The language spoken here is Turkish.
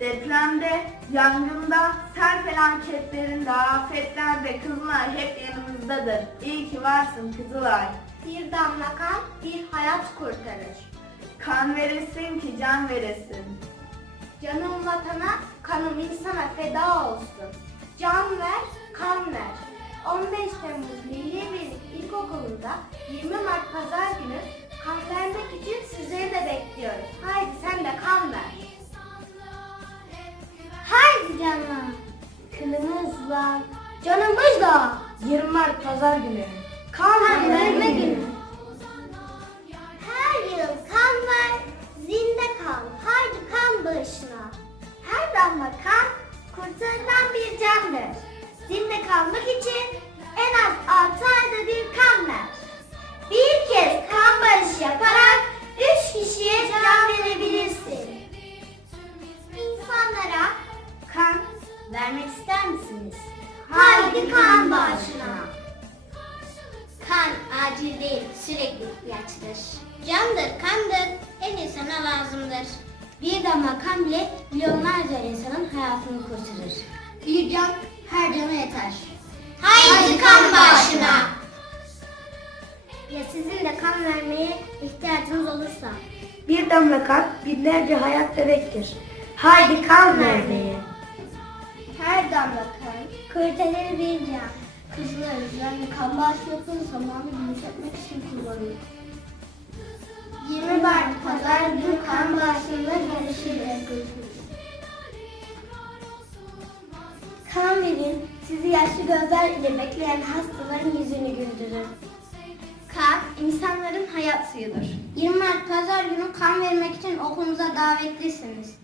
Depremde, yangında, sel felaketlerinde, afetlerde Kızılay hep yanımızdadır. İyi ki varsın Kızılay. Bir damla kan bir hayat kurtarır. Kan veresin ki can veresin. Canım vatana, kanım insana feda olsun. Can ver, kan ver. 15 Temmuz Milli Birlik İlkokulu'nda 20 Mart Kılımızla, canımızla. 20 Mart Pazar günü. Kan verme günü. Her yıl kan ver, zinde kal. Haydi kan bağışına. Her damla kan kurtarılan bir candır. Vermek ister misiniz? Haydi kan bağışına. Kan acil değil, sürekli ihtiyaçtır. Candır, kandır, her insana lazımdır. Bir damla kan bile milyonlarca insanın hayatını kurtarır. Bir can her cana yeter. Haydi kan bağışına. Ya sizin de kan vermeye ihtiyacınız olursa? Bir damla kan binlerce hayat bebektir. Haydi kan vermeye. Kurtarır bir can. Kızlar yani kan bağışı yapın zamanı yumuşatmak için kullanılır. 20 Mart Pazar günü kan bağışında görüşürüz. Kan verin, sizi yaşlı gözler ile bekleyen hastaların yüzünü güldürür. Kan, insanların hayat suyudur. 20 Mart Pazar günü kan vermek için okulumuza davetlisiniz.